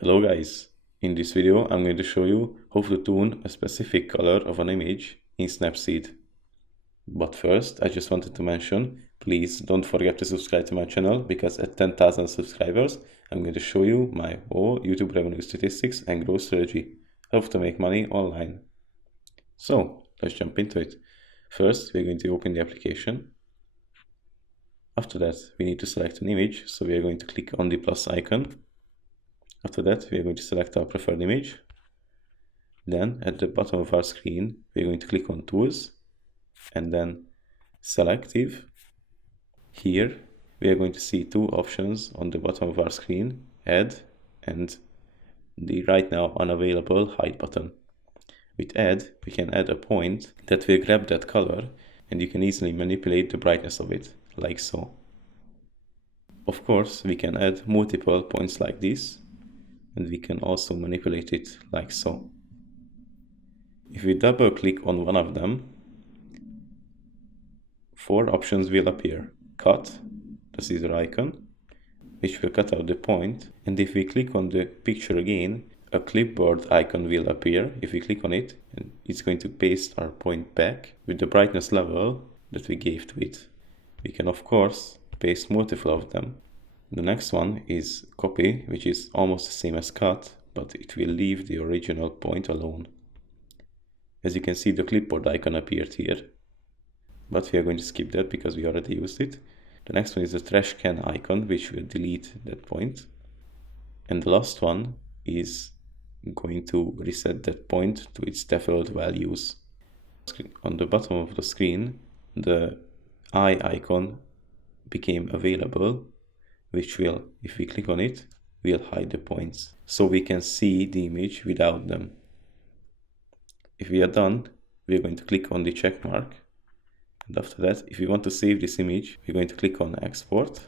Hello guys, in this video I'm going to show you how to tune a specific color of an image in Snapseed. But first I just wanted to mention, please don't forget to subscribe to my channel, because at 10,000 subscribers I'm going to show you my whole YouTube revenue statistics and growth strategy, how to make money online. So let's jump into it. First we're going to open the application. After that we need to select an image, so we are going to click on the plus icon. After that, we are going to select our preferred image. Then at the bottom of our screen, we are going to click on Tools and then Selective. Here, we are going to see two options on the bottom of our screen, Add and the right now unavailable Hide button. With Add, we can add a point that will grab that color, and you can easily manipulate the brightness of it, like so. Of course, we can add multiple points like this, and we can also manipulate it like so. If we double click on one of them, four options will appear. Cut, the scissor icon, which will cut out the point, and if we click on the picture again, a clipboard icon will appear. If we click on it, and it's going to paste our point back with the brightness level that we gave to it. We can of course paste multiple of them. The next one is copy, which is almost the same as cut, but it will leave the original point alone. As you can see, the clipboard icon appeared here, but we are going to skip that because we already used it. The next one is the trash can icon, which will delete that point. And the last one is going to reset that point to its default values. On the bottom of the screen, the eye icon became available, which will, if we click on it, will hide the points, so we can see the image without them. If we are done, we are going to click on the check mark, and after that, if we want to save this image, we're going to click on export.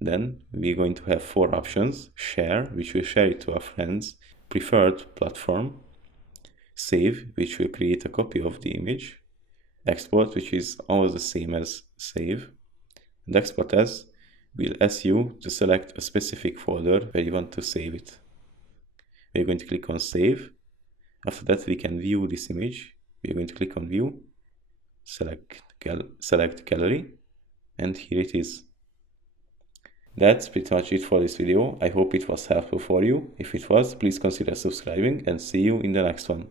Then we're going to have four options: share, which will share it to our friends; preferred platform; save, which will create a copy of the image; export, which is always the same as save; and export as will ask you to select a specific folder where you want to save it. We're going to click on save. After that, we can view this image. We're going to click on view, select gallery, and here it is. That's pretty much it for this video. I hope it was helpful for you. If it was, please consider subscribing, and see you in the next one.